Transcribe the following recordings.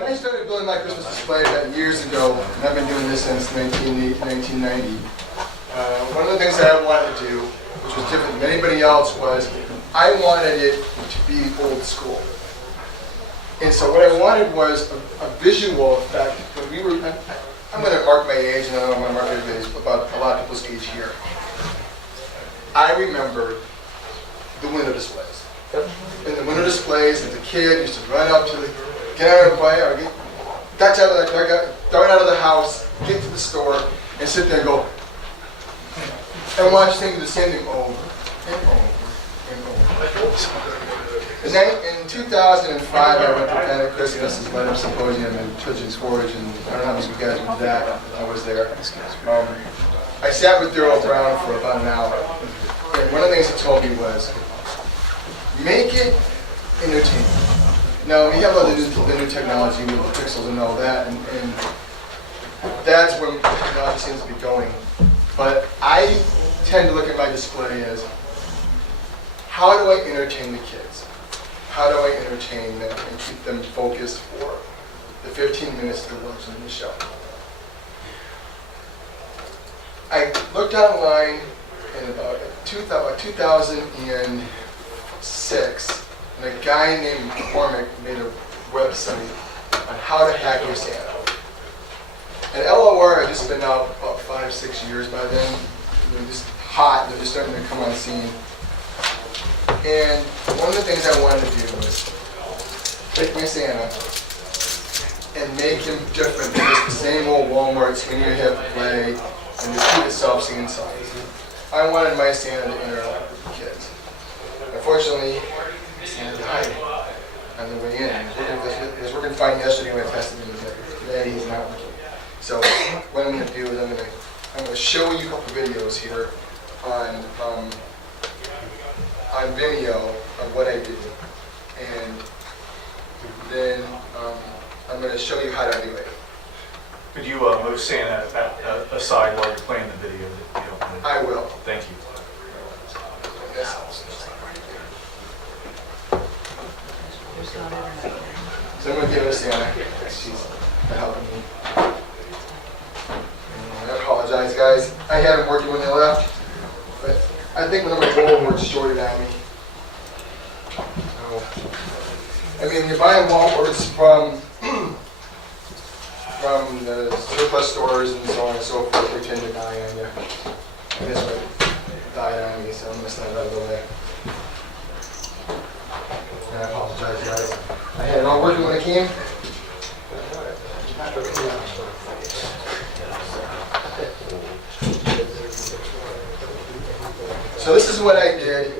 When I started building my Christmas display about years ago, and I've been doing this since 1990, one of the things that I wanted to do, which was different than anybody else, was I wanted it to be old school. And so what I wanted was a visual effect. When we were, I'm going to mark my age, and I don't want to mark everybody's, about a lot of people's age here. I remember the window displays. In the window displays, as a kid, used to run up to the, get out of the play, or get ducks out of the, throw it out of the house, get to the store, and sit there and go, and watch things do the same thing over and over and over. In 2005, I went to Planet Christmas's Light Up Symposium in Pigeons Forge, and I don't know how many of you guys went to that. I was there. I sat with Daryl Brown for about an hour, and one of the things he told me was, make it entertaining. Now, we have all the new technology with the pixels and all that, and that's where technology seems to be going. But I tend to look at my display as, how do I entertain the kids? How do I entertain them and keep them focused for the 15 minutes they're watching the show? I looked online in about 2006, and a guy named McCormick made a website on how to hack your Santa. And LOR had just been out about 5-6 years by then. They're just hot, they're just starting to come on scene. And one of the things I wanted to do was take my Santa and make him different than just the same old Walmart swing your hip play and repeat itself scene size. I wanted my Santa to interact with the kids. Unfortunately, Santa died on the way in. He was working fine yesterday when I tested him. Today he's not working. So what I'm going to do is I'm going to show you a couple videos here on Vimeo of what I do, and then I'm going to show you how to do it. Could you move Santa aside while you're playing the video? That you don't want to? I will. Thank you. So I'm going to give it to Santa. She's helping me. I apologize, guys. I had them working when they left, but I think when I'm going to go over, it's shorted at me. I mean, you're buying Walmarts from the surplus stores and so on and so forth. They tend to die on you. And this one died on me, so I'm going to snap out of the way. And I apologize, guys. I had it all working when I came. So this is what I did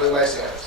with my Santas.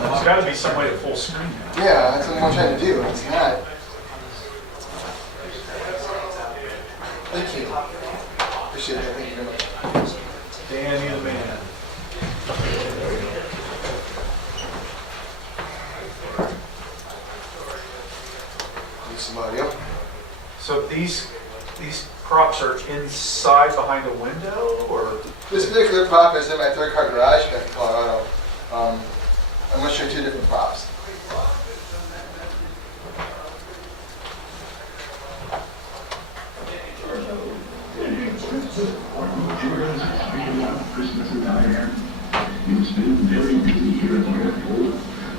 There's got to be some way to full screen. Yeah, that's what I'm trying to do. It's not. Thank you. Appreciate it. Thank you very much. Dan, you the man. some audio. So these props are inside behind a window, or? This particular prop is in my third car garage back in Colorado. I'm going to show you two different props. Christmas attire. It's been very busy here at the airport,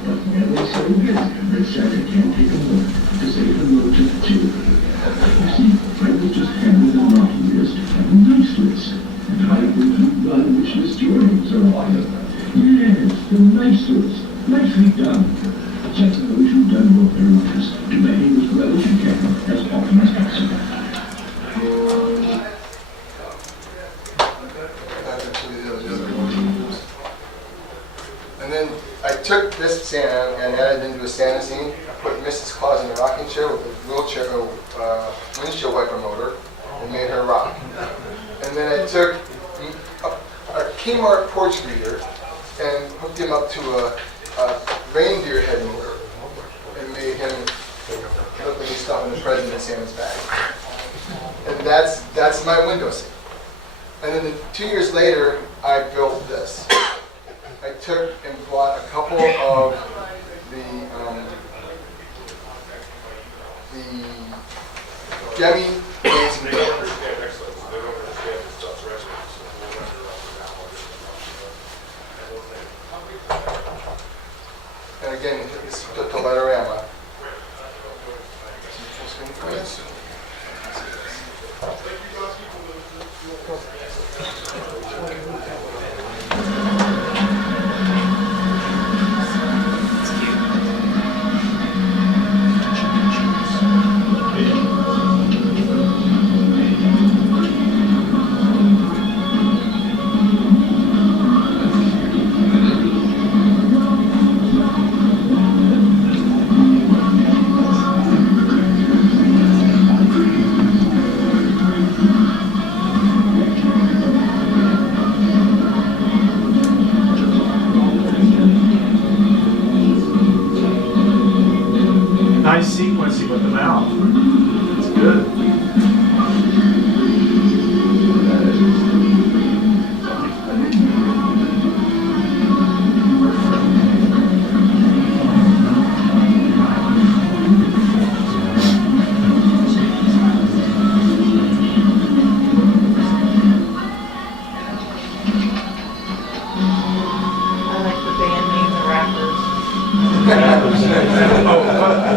but never so busy that Santa can't take a look to say hello to the children. You see, I was just handed a naughty list and a nice list, and I will keep my wish list drawings are on it. Yes, the nice list, nicely done. Just those who've done your very best to behave as well as you can, as often as possible. And then I took this Santa and added it into a Santa scene. I put Mrs. Claus in a rocking chair with a wheelchair, windshield wiper motor, and made her rock. And then I took a Kmart porch reader and hooked him up to a reindeer head motor and made him look like he's stuffing the present in Santa's bag. And that's my window scene. And then 2 years later, I built this. I took and bought a couple of the Gemmy dancing doors. And again, it's the Letterama. Nice sequencing with the mouth. It's good.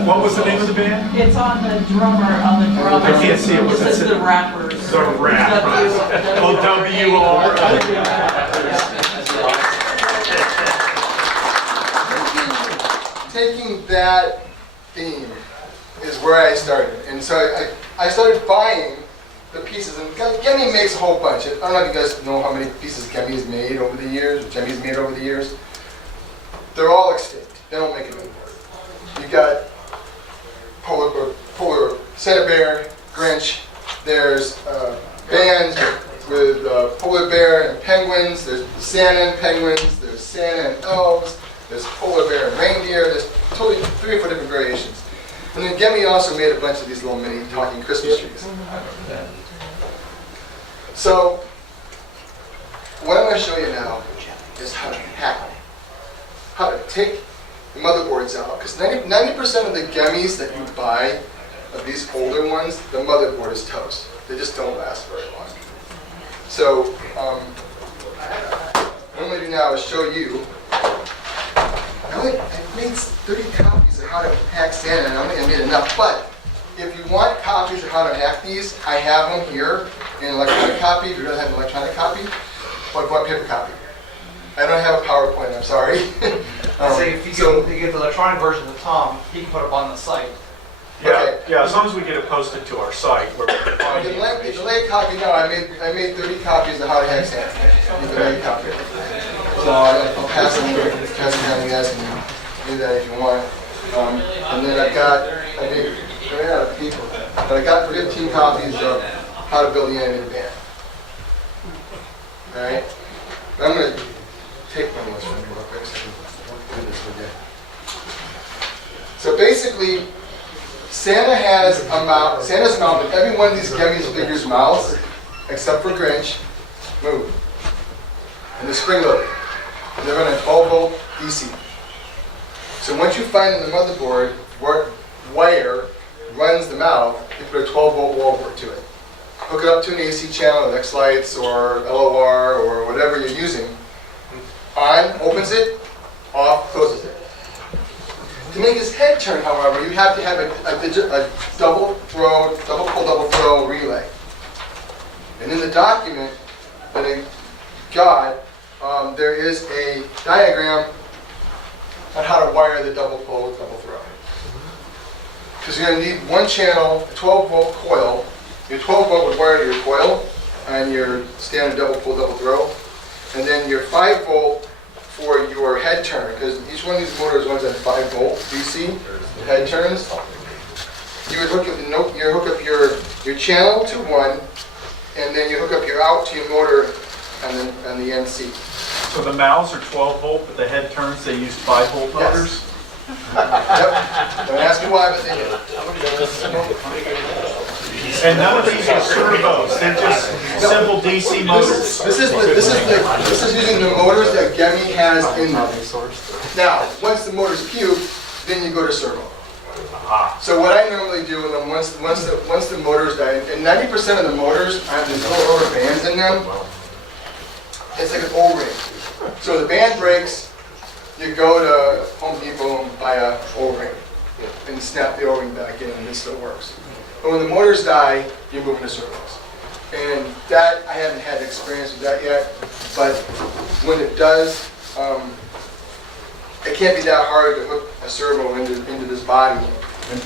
What was the name of the band? It's on the drummer, I can't see it. This is the Rappers. The Rappers. Oh, W-R. Taking that theme is where I started. And so I started buying the pieces. And Gemmy makes a whole bunch. I don't know if you guys know how many pieces Gemmy has made over the years, or Gemmy's made over the years. They're all extinct. They don't make them anymore. You got Polar Santa Bear, Grinch. There's bands with Polar Bear and penguins. There's Santa and penguins. There's Santa and elves. There's Polar Bear and reindeer. There's totally 3 or 4 different variations. And then Gemmy also made a bunch of these little mini talking Christmas trees. So what I'm going to show you now is how to hack them. How to take the motherboards out, because 90% of the Gemmys that you buy, of these older ones, the motherboard is toast. They just don't last very long. So what I'm going to do now is show you. I made 30 copies of how to hack Santa, and I don't think I made enough. But if you want copies of how to hack these, I have them here in electronic copy. If you don't have an electronic copy, or if you want paper copy. I don't have a PowerPoint, I'm sorry. Say if you get the electronic version of Tom, he can put it up on the site. Yeah, Okay. yeah. As long as we get it posted to our site, where we can find The it. delayed copy, no, I made 30 copies of how to hack Santa. The delayed copy. So I'll pass them down. You guys can do that if you want. And then I ran out of people, but I got 15 copies of how to build the animated band. All right. I'm going to take one of those from you real quick so I can do this with you. So basically, Santa has a mouth, Santa's mouth, in every one of these Gemmy's figures' mouths, except for Grinch, move. And they're spring-loaded. They're running 12-volt DC. So once you find in the motherboard what wire runs the mouth, you put a 12-volt wall wart to it. Hook it up to an AC channel with X-Lights or LOR or whatever you're using. On, opens it, off, closes it. To make his head turn, however, you have to have a double throw relay. And in the document that I got, there is a diagram on how to wire the double pull, double throw. Because you're going to need one channel, a 12-volt coil. Your 12-volt would wire to your coil on your standard double pull, double throw. And then your 5-volt for your head turn, because each one of these motors runs at 5-volt DC, the head turns. You would hook up your channel to one, and then you hook up your out to your motor on the NC. So the mouths are 12-volt, but the head turns, they use 5-volt motors? Yep. Don't ask me why, but they do. And none of these are servos, they're just simple DC motors? This is using the motors that Gemmy has in them. Now, once the motor's puke, then you go to servo. So what I normally do with them, once the motors die, and 90% of the motors have these little rubber bands in them. It's like an O-ring. So the band breaks, you go to Home Depot and buy a O-ring and snap the O-ring back in, and it still works. But when the motors die, you move into servos. And that, I haven't had experience with that yet, but when it does, it can't be that hard to hook a servo into this body and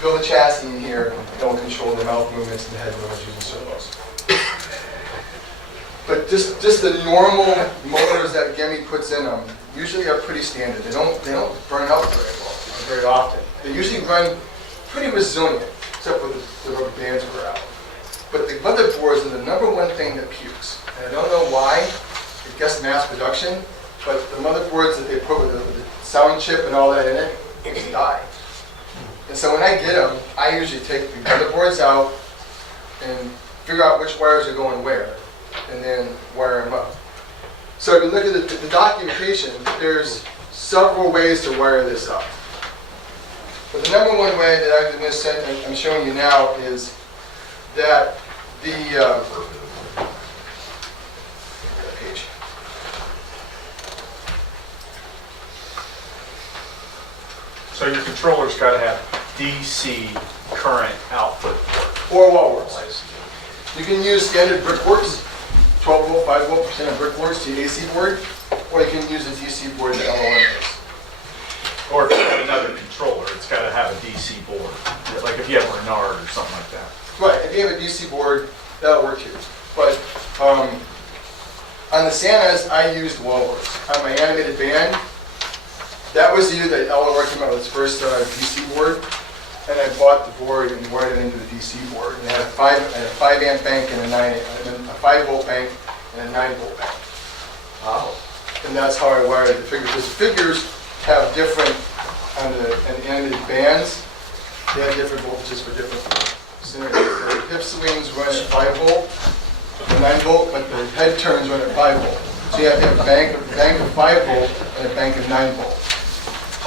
build a chassis in here and don't control the mouth movements and the head movements using servos. But just the normal motors that Gemmy puts in them usually are pretty standard. They don't burn out very often. They usually run pretty resilient, except for the rubber bands wear out. But the motherboards are the number one thing that pukes. And I don't know why. I guess mass production. But the motherboards that they put with the sound chip and all that in it, just die. And so when I get them, I usually take the motherboards out and figure out which wires are going where, and then wire them up. So if you look at the documentation, there's several ways to wire this up. But the number one way that I'm showing you now is that page. So your controller's got to have DC current output. Or wall works. You can use standard brickworks, 12-volt, 5-volt standard brickworks to your AC board, or you can use a DC board that LOM is. Or if you have another controller, it's got to have a DC board. Like if you have Renard or something like that. Right, if you have a DC board, that'll work too. But on the Santas, I used wall works. On my animated band, that was the year that LOR came out with its first DC board. And I bought the board and wired it into the DC board. And it had a 5 amp bank and a 5-volt bank and a 9-volt bank. Wow. And that's how I wired the figures. Because figures have different, on the animated bands, they have different voltages for different scenarios. The hip swings run at 5-volt, and 9-volt, but the head turns run at 5-volt. So you have to have a bank of 5-volt and a bank of 9-volt.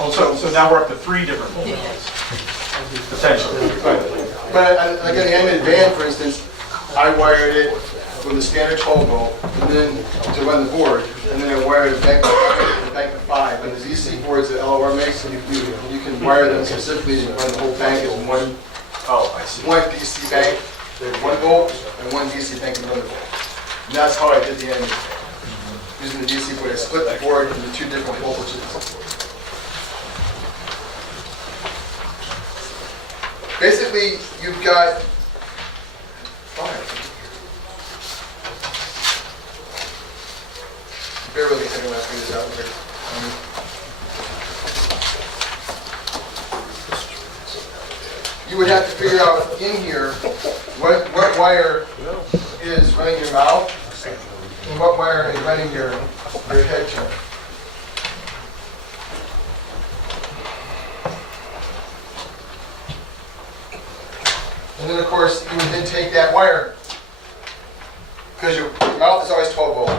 Oh, so now we're up to 3 different voltages. Potentially. Right. But like in the animated band, for instance, I wired it with a standard 12-volt, and then to run the board, and then I wired a bank of 5. And the DC boards that LOR makes, you can wire them specifically to run the whole bank as one. Oh, I see. One DC bank, 1 volt, and one DC bank, another volt. And that's how I did the animated band. Using the DC board, I split the board into 2 different voltages. Basically, you've got 5. Bear with me a second, I'll figure this out here. You would have to figure out in here what wire is running your mouth and what wire is running your head turn. And then of course, you would then take that wire, because your mouth is always 12 volt.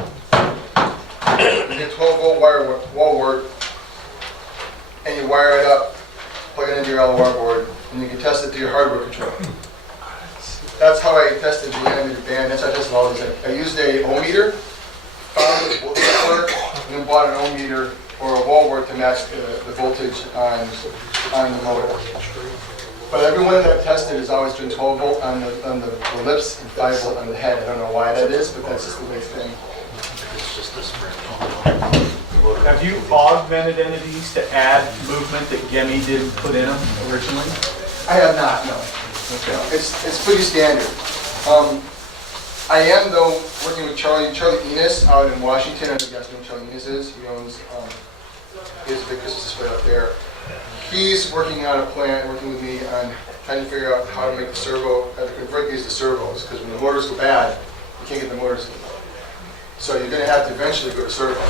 You get 12 volt wall wart, and you wire it up, plug it into your LOR board, and you can test it to your hardware controller. That's how I tested the animated band. That's how I tested all these. I used a ohm meter, found the voltage work, and then bought an ohm meter or a wall wart to match the voltage on the motor. But everyone that I've tested has always been 12 volt on the lips and 5 volt on the head. I don't know why that is, but that's just the way it's been. Have you augmented entities to add movement that Gemmy didn't put in them originally? I have not, no. Okay. It's pretty standard. I am, though, working with Charlie Enos out in Washington. I don't know if you guys know who Charlie Enos is. He owns, he has a big Christmas display up there. He's working on a plan, working with me on trying to figure out how to make the servo, how to convert these to servos, because when the motors go bad, you can't get the motors to go. So you're going to have to eventually go to servo.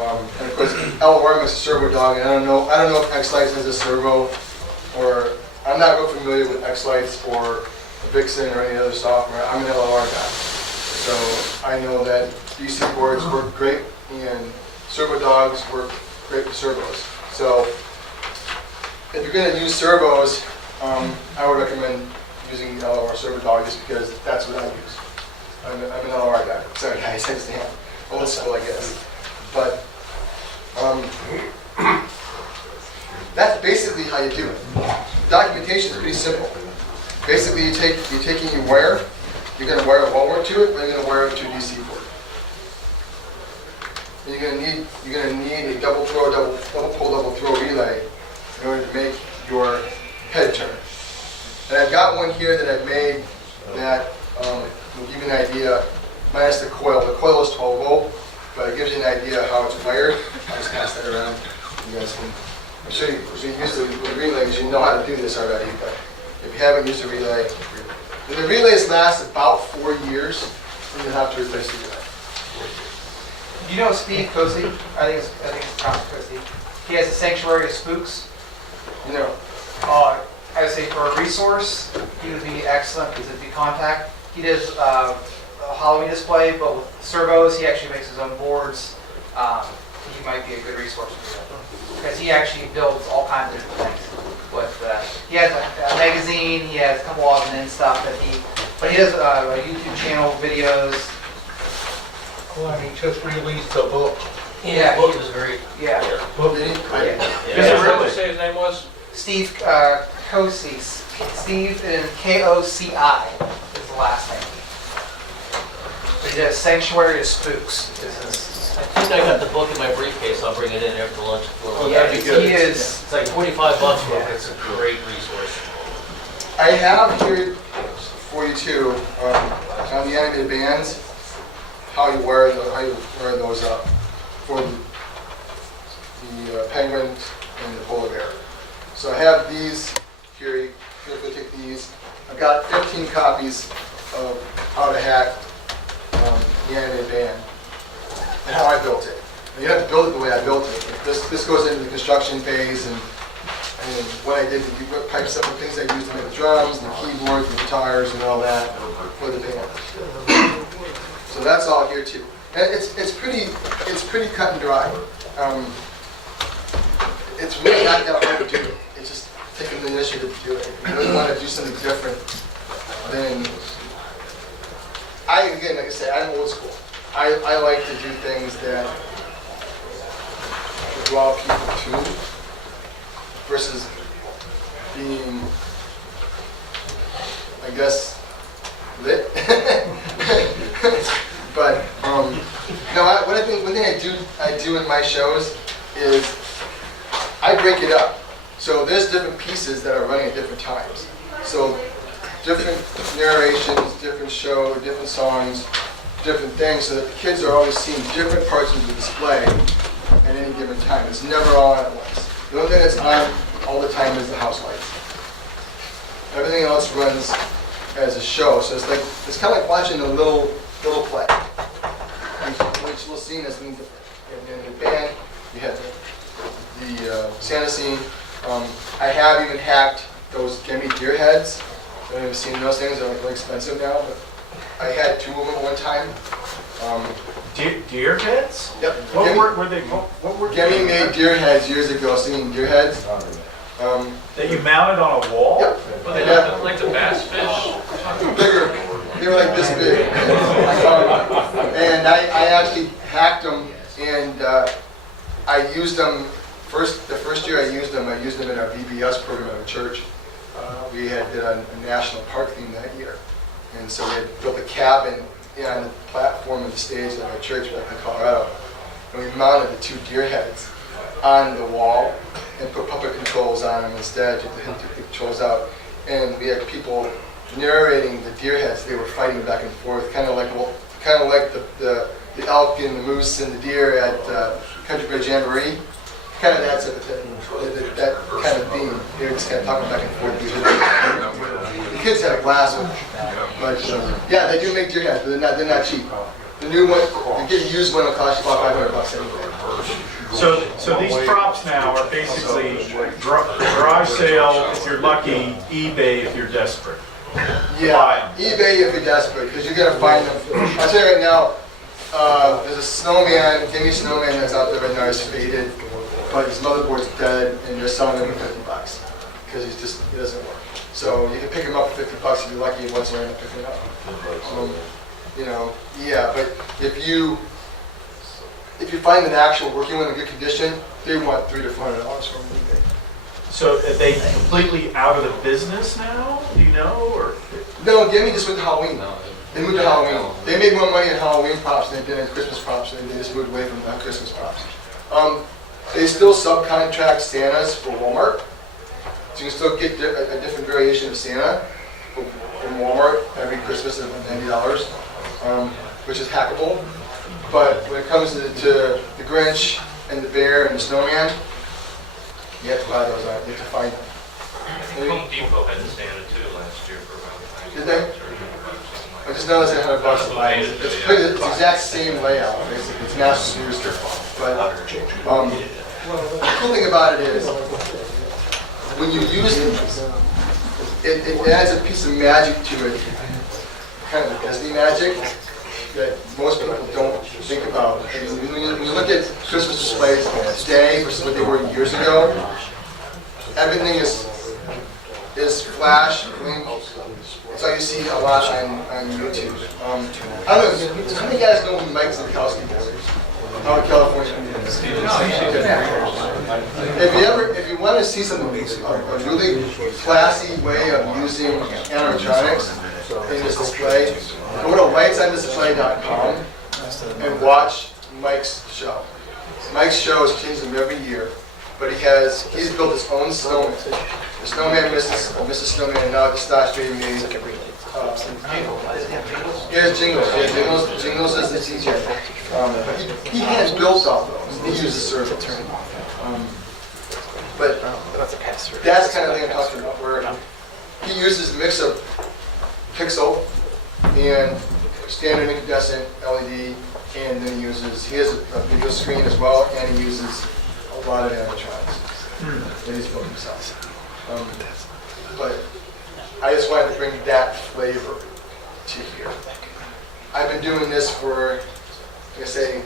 And of course, LOR makes a servo dog, and I don't know if X-Lights has a servo, or I'm not real familiar with X-Lights or Vixen or any other software. I'm an LOR guy. So I know that DC boards work great, and servo dogs work great with servos. So if you're going to use servos, I would recommend using the LOR servo dog just because that's what I use. I'm an LOR guy. Sorry guys, I understand. Old school, I guess. But that's basically how you do it. Documentation is pretty simple. Basically, you're taking your wire, you're going to wire a wall wart to it, and you're going to wire it to a DC board. And you're going to need a double pole, double throw relay in order to make your head turn. And I've got one here that I've made that will give you an idea, minus the coil. The coil is 12 volt, but it gives you an idea how it's wired. I'll just pass that around. You guys can, I'm sure you use the relays, you know how to do this already, but if you haven't used a relay, the relays last about 4 years, and you'll have to replace the relay. You know Steve Cosi? I think it's Thomas Cosi. He has a Sanctuary of Spooks. You know, I would say for a resource, he would be excellent because it'd be contact. He does a Halloween display, but with servos, he actually makes his own boards. He might be a good resource for that because he actually builds all kinds of different things. He has a magazine, he has a couple of and stuff that but he does YouTube channel videos. Well, he just released a book. Yeah, The book is great. yeah. did he? Yeah. Is it What really? did you say his name was? Steve Cosi. Steve and Koci is the last name. He does Sanctuary of Spooks. I think I got the book in my briefcase. I'll bring it in after lunch. Yeah, that'd be good. he is. It's like $25 for it. It's a great resource. I have here for you too, on the animated bands, how you wire those up for the penguin and the polar bear. So I have these here. You'll take these. I've got 15 copies of how to hack the animated band and how I built it. And you have to build it the way I built it. This goes into the construction phase and what I did, the pipes up and things I used to make the drums, and the keyboards, and guitars, and all that for the band. So that's all here too. And it's pretty cut and dry. It's really not that hard to do it. It's just taking the initiative to do it. If you really want to do something different, then again, like I said, I'm old school. I like to do things that draw people to versus being, I guess, lit. But one thing I do in my shows is I break it up. So there's different pieces that are running at different times. So different narrations, different show, different songs, different things, so that the kids are always seeing different parts of the display at any given time. It's never all on at once. The only thing that's on all the time is the house lights. Everything else runs as a show, so it's kind of like watching a little play, which will scene as something different. In the band, you have the Santa scene. I have even hacked those Gemmy deer heads I haven't seen those things, they're really expensive now, but I had 2 of them at one time. Deer heads? Yep. What were they, what were Gemmy they? made deer heads years ago, singing deer heads. That you mounted on a wall? Yep. Well, they Yeah. look like the bass fish. Bigger. They were like this big. And I actually hacked them, and I used them, the first year I used them in our VBS program at our church. We did a national park theme that year. And so we had built a cabin on the platform of the stage at our church back in Colorado. And we mounted the 2 deer heads on the wall and put puppet controls on them instead to hit the controls out. And we had people narrating the deer heads. They were fighting back and forth, kind of like the elk and the moose and the deer at Country Bridge Jamboree. Kind of that kind of theme. They were just kind of talking back and forth. The kids had a blast with it. But yeah, they do make deer heads, but they're not cheap. The new one, to get a used one will cost you about $500 anyway. So these props now are basically garage sale if you're lucky, eBay if you're desperate. Yeah, eBay if you're desperate, because you're gonna find them. I'll tell you right now, there's a snowman, Gemmy snowman that's out there right now, is faded, but his motherboard's dead, and they're selling him for $50 because he doesn't work. So you can pick him up for $50 if you're lucky. Once you end up picking it up, yeah. But if you find an actual working one in good condition, they want $300 to $400 from eBay. So are they completely out of the business now? Do you know, or? No, Gemmy just went to Halloween. They moved to Halloween. They made more money in Halloween props than they did in Christmas props, and they just moved away from Christmas props. They still subcontract Santas for Walmart. So you can still get a different variation of Santa from Walmart every Christmas at $90, which is hackable. But when it comes to the Grinch and the bear and the snowman, you have to buy those out. You have to find them. Home Depot had a Santa too last year for about Did they? I just noticed they had $100 to buy it. It's the exact same layout, basically. It's mass produced. But the cool thing about it is, when you use them, it adds a piece of magic to it, kind of Disney magic, that most people don't think about. When you look at Christmas displays today versus what they were years ago, everything is flash, blink. It's all you see a lot on YouTube. I don't know, how many guys know who Mike Zukowski is? Out of California. If you want to see something, a really classy way of using animatronics in this display, go to lightsondisplay.com and watch Mike's show. Mike's shows change them every year, but he's built his own snowman. The snowman, Mrs. Snowman, and now the Star Street made. Here's Jingles. Yeah, Jingles is the DJ. He has built all those. He uses service. But that's kind of thing I'm talking about, where he uses a mix of pixel and standard incandescent LED, and then he has a video screen as well, and he uses a lot of animatronics that he's built himself. But I just wanted to bring that flavor to here. I've been doing this for, like I say,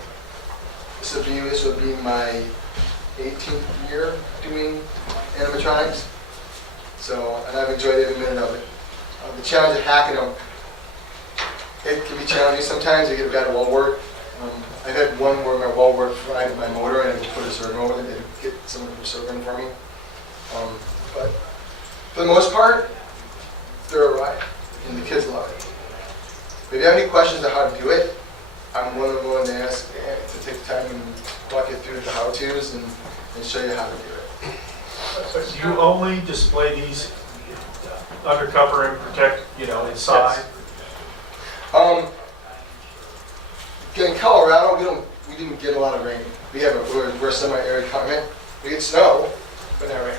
this would be my 18th year doing animatronics. So, and I've enjoyed every minute of it. The challenge of hacking them, it can be challenging sometimes. You get a bad wall work. I've had one where my wall work fried my motor and I put a server over it and get someone to put a server in for me. But for the most part, they're a ride, and the kids love it. If you have any questions on how to do it, I'm more than willing to ask, to take the time and walk you through the how-tos and show you how to do it. Do you only display these undercover and protect, inside? In Colorado, we didn't get a lot of rain. We're a semi-arid climate. We get snow, but not rain.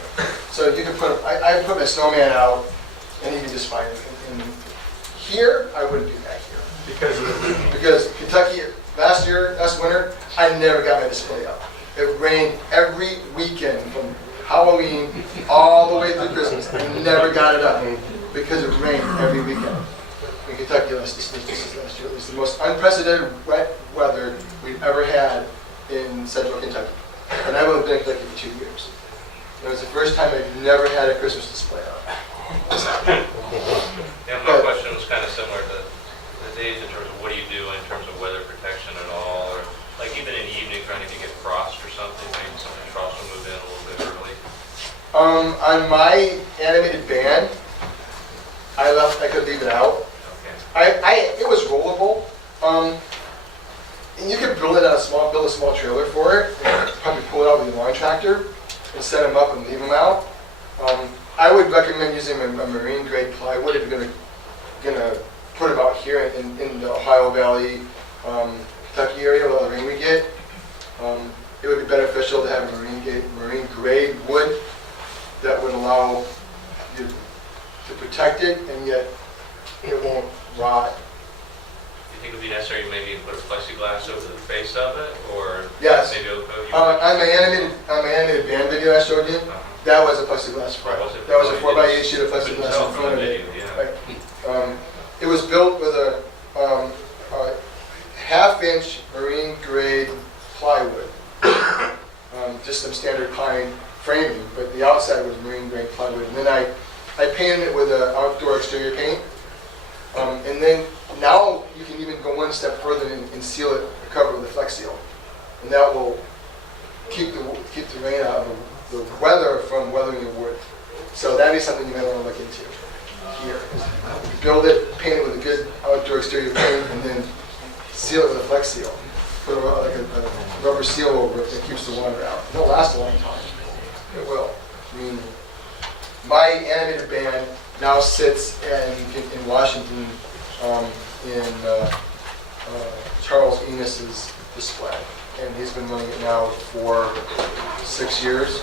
So you can I put my snowman out, and he can just find it. And here, I wouldn't do that here. Because Kentucky, last winter, I never got my display up. It rained every weekend from Halloween all the way through Christmas. I never got it up because it rained every weekend in Kentucky last year. It was the most unprecedented wet weather we've ever had in central Kentucky. And I've only been in Kentucky for 2 years. It was the first time I've never had a Christmas display on. Yeah, my question was kind of similar to Dave's in terms of what do you do in terms of weather protection at all, or like even in the evening trying to get frost or something, maybe some of the frost will move in a little bit early. On my animated band, I could leave it out. Okay. It was rollable. And you could build a small trailer for it, and probably pull it out with a lawn tractor and set them up and leave them out. I would recommend using a marine grade plywood if you're gonna put them out here in the Ohio Valley, Kentucky area, with all the rain we get. It would be beneficial to have a marine grade wood that would allow you to protect it, and yet it won't rot. Do you think it would be necessary to maybe put a plexiglass over the face of it, or Yes. maybe Oco? On my animated band video I showed you, that was a plexiglass front. Was it? That was a 4x8 sheet of Couldn't plexiglass tell in from front the of it. video, yeah. Right. It was built with a half-inch marine grade plywood, just some standard pine framing, but the outside was marine grade plywood. And then I painted it with an outdoor exterior paint. And then now you can even go one step further and seal it, cover it with a Flex Seal. And that will keep the rain out of the weather from weathering your wood. So that'd be something you might want to look into here. Build it, paint it with a good outdoor exterior paint, and then seal it with a Flex Seal. Put a rubber seal over it that keeps the water out. It'll last a long time. It will. I mean, my animated band now sits in Washington in Charles Enos's display, and he's been running it now for 6 years,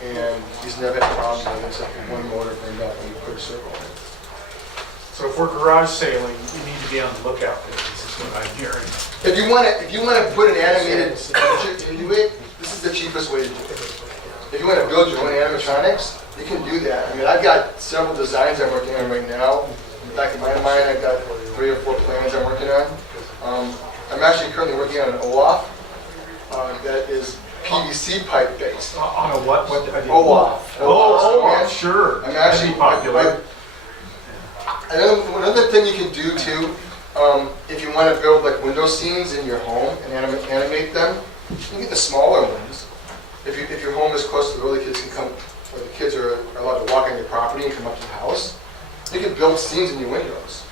and he's never had problems with it except for one motor burned up when you put a circle in it. So if we're garage sailing, you need to be on the lookout for this, is what I'm hearing. If you want to put an animated budget into it, this is the cheapest way to do it. If you want to build your own animatronics, you can do that. I mean, I've got several designs I'm working on right now. In fact, in my mind, I've got 3 or 4 plans I'm working on. I'm actually currently working on an Olaf that is PVC pipe based. On a what? Olaf. Oh, sure. I'm actually popular. Another thing you can do too, if you want to build like window scenes in your home and animate them, you can get the smaller ones. If your home is close to where the kids can come, where the kids are allowed to walk on your property and come up to the house, you can build scenes in your windows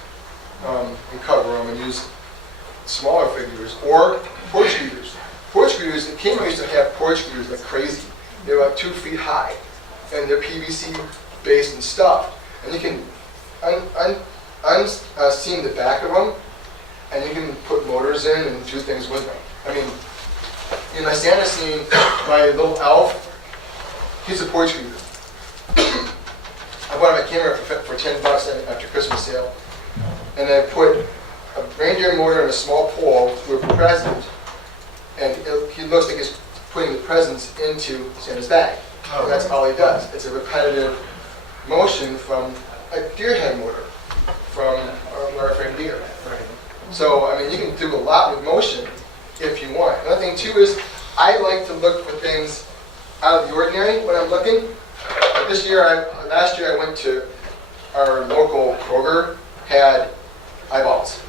and cover them and use smaller figures or porch greeters. Porch greeters, Kmart used to have porch greeters like crazy. They're about 2 feet high and they're PVC based and stuffed, and you can unseam the back of them, and you can put motors in and do things with them. I mean, in my Santa scene, my little elf, he's a porch greeter. I bought him at Kmart for $10 after Christmas sale, and I put a reindeer motor and a small pole with a present, and he looks like he's putting the presents into Santa's bag. And that's all he does. It's a repetitive motion from a deer head motor from our friend deer. So, I mean, you can do a lot with motion if you want. Another thing too is I like to look for things out of the ordinary when I'm looking. Last year I went to our local Kroger, had eyeballs.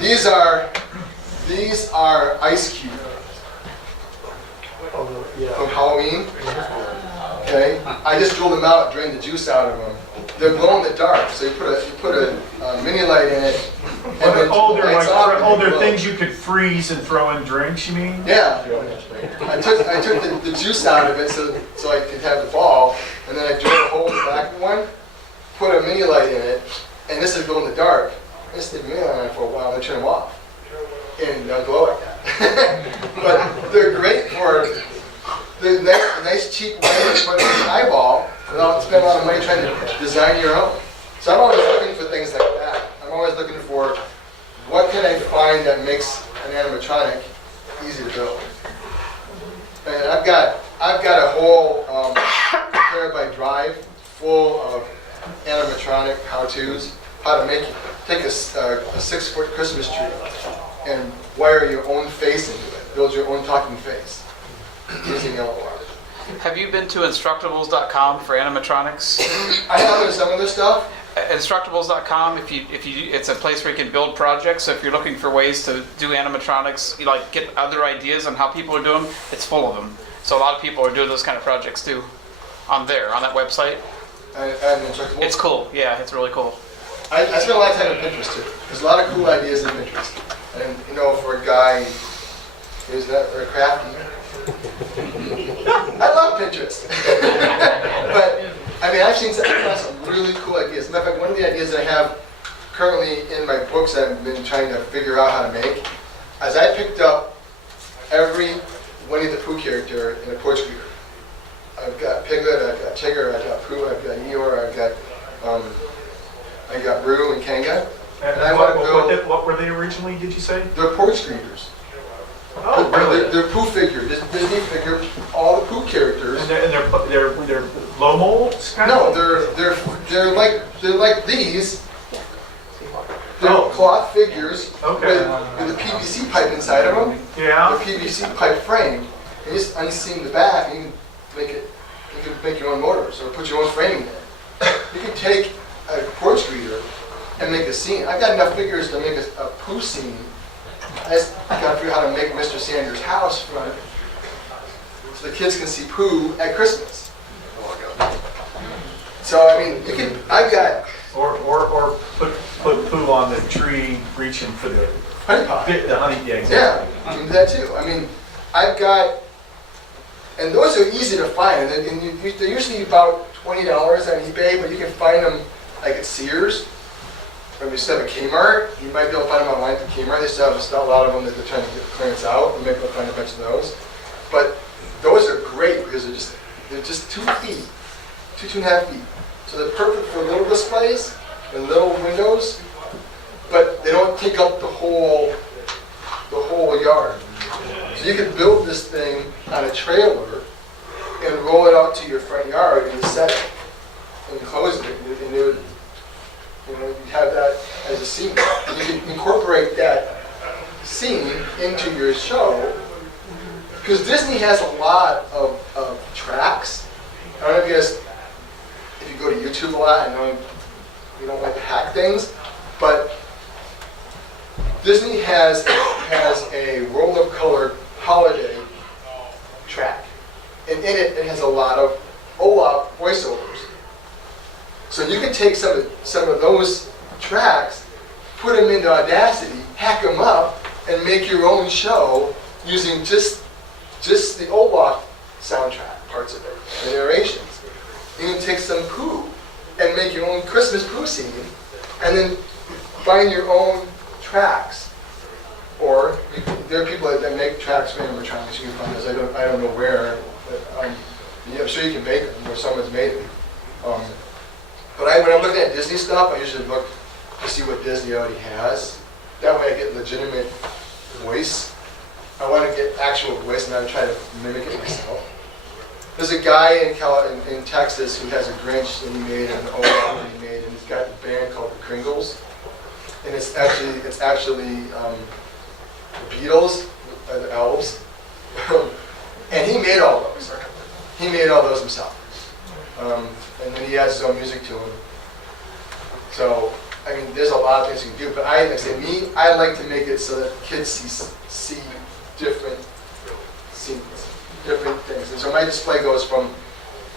These are ice cube from Halloween. Okay, I just drilled them out, drained the juice out of them. They're glow in the dark, so you put a mini light in it. And then They're things you could freeze and throw in drinks, you mean? Yeah. I took the juice out of it so I could have the ball, and then I drilled a hole in the back of one, put a mini light in it, and this is glow in the dark. I just leave the mini light on for a while and turn them off, and they'll glow like that. But they're great for the nice cheap way to put in an eyeball without spending a lot of money trying to design your own. So I'm always looking for things like that. I'm always looking for what can I find that makes an animatronic easy to build. And I've got a whole terabyte drive full of animatronic how-tos, how to take a 6-foot Christmas tree and wire your own face into it, build your own talking face using yellow wire. Have you been to Instructables.com for animatronics? I have done some of this stuff. Instructables.com, it's a place where you can build projects. So if you're looking for ways to do animatronics, you like get other ideas on how people are doing, it's full of them. So a lot of people are doing those kind of projects too, on that website. And Instructables. It's cool. Yeah, it's really cool. I spend a lot of time on Pinterest too. There's a lot of cool ideas in Pinterest. And you know, for a guy who's not very crafty, I love Pinterest. But I mean, I've seen some really cool ideas. As a matter of fact, one of the ideas that I have currently in my books that I've been trying to figure out how to make, is I picked up every Winnie the Pooh character in a porch reader. I've got Piglet, I've got Tigger, I've got Pooh, I've got Eeyore, I got Roo and Kanga. And I want to build. what were they originally, did you say? They're porch readers. Oh, really? They're Pooh figures, Disney figure, all the Pooh characters. And they're low molds, kind No, of? they're like these. They're Oh. cloth figures Okay. with a PVC pipe inside of them. Yeah. A PVC pipe frame. You just unseam the back, and you can make your own motors or put your own framing in. You can take a porch reader and make a scene. I've got enough figures to make a Pooh scene. I just got to figure out how to make Mr. Sanders' house front so the kids can see Pooh at Christmas. So I mean, I've got Or put Pooh on the tree reaching for the honey pot. the honey. Yeah, Yeah, exactly. you can do that too. I mean, I've got, and those are easy to find. And they're usually about $20 on eBay, but you can find them like at Sears. Or if you still have a Kmart, you might be able to find them online at Kmart. They still have a lot of them that they're trying to get clearance out. You might be able to find a bunch of those. But those are great because they're just 2 feet, 2.5 feet. So they're perfect for little displays and little windows, but they don't take up the whole yard. So you can build this thing on a trailer and roll it out to your front yard and set it and close it, and it would, you have that as a scene. And you can incorporate that scene into your show, because Disney has a lot of tracks. I don't know if you guys, if you go to YouTube a lot, I know you don't like to hack things, but Disney has a World of Color holiday track, and in it has a lot of Olaf voiceovers. So you can take some of those tracks, put them into Audacity, hack them up, and make your own show using just the Olaf soundtrack parts of it, the narrations. You can take some Pooh and make your own Christmas Pooh scene, and then find your own tracks. Or there are people that make tracks for animatronics. You can find those. I don't know where, but yeah, I'm sure you can make them or someone's made them. But when I'm looking at Disney stuff, I usually look to see what Disney already has. That way I get legitimate voice. I want to get actual voice, and I try to mimic it myself. There's a guy in Texas who has a Grinch that he made and an Olaf that he made, and he's got a band called the Kringles. And it's actually the Beatles, the Elves. And he made all those. He made all those himself. And then he adds his own music to them. So, I mean, there's a lot of things you can do. But I like to make it so that kids see different scenes, different things. And so my display goes from,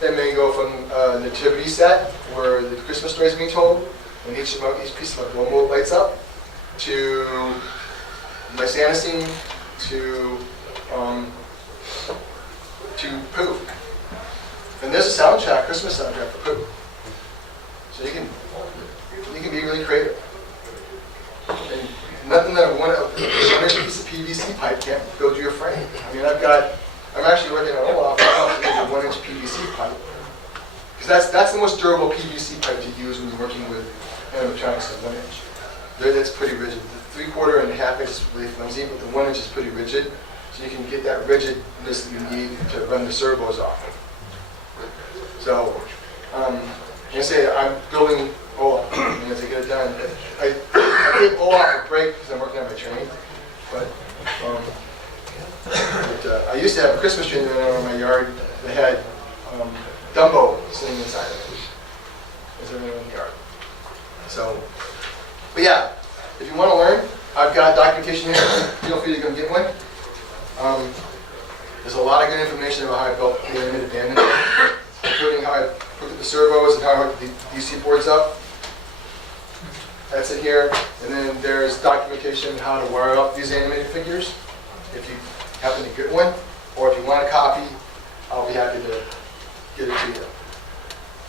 it may go from a nativity set where the Christmas story is being told, and each piece of my blow mold lights up, to my Santa scene, to Pooh. And there's a soundtrack, Christmas soundtrack for Pooh. So you can be really creative. And nothing that one piece of PVC pipe can't build you a frame. I mean, I'm actually working on Olaf right now to make a 1-inch PVC pipe. Because that's the most durable PVC pipe to use when you're working with animatronics at 1 inch. That's pretty rigid. The 3/4 and 1/2 inch is really flimsy, but the 1 inch is pretty rigid. So you can get that rigidness that you need to run the servos off. So, I say I'm building OLAP, and as I get it done, I take OLAP a break because I'm working on my training, but I used to have a Christmas tree in my yard that had Dumbo sitting inside of it. There's everything in the yard. So, but yeah, if you want to learn, I've got documentation here. Feel free to come get one. There's a lot of good information about how I built the animated band, including how I hooked up the servos and how I hooked the DC boards up. That's it here. And then there's documentation on how to wire up these animated figures. If you happen to get one, or if you want a copy, I'll be happy to get it to you.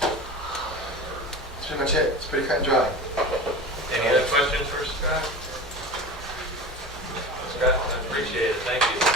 That's pretty much it. It's pretty cut and dry. Any other questions for Scott? Scott, I appreciate it, thank you.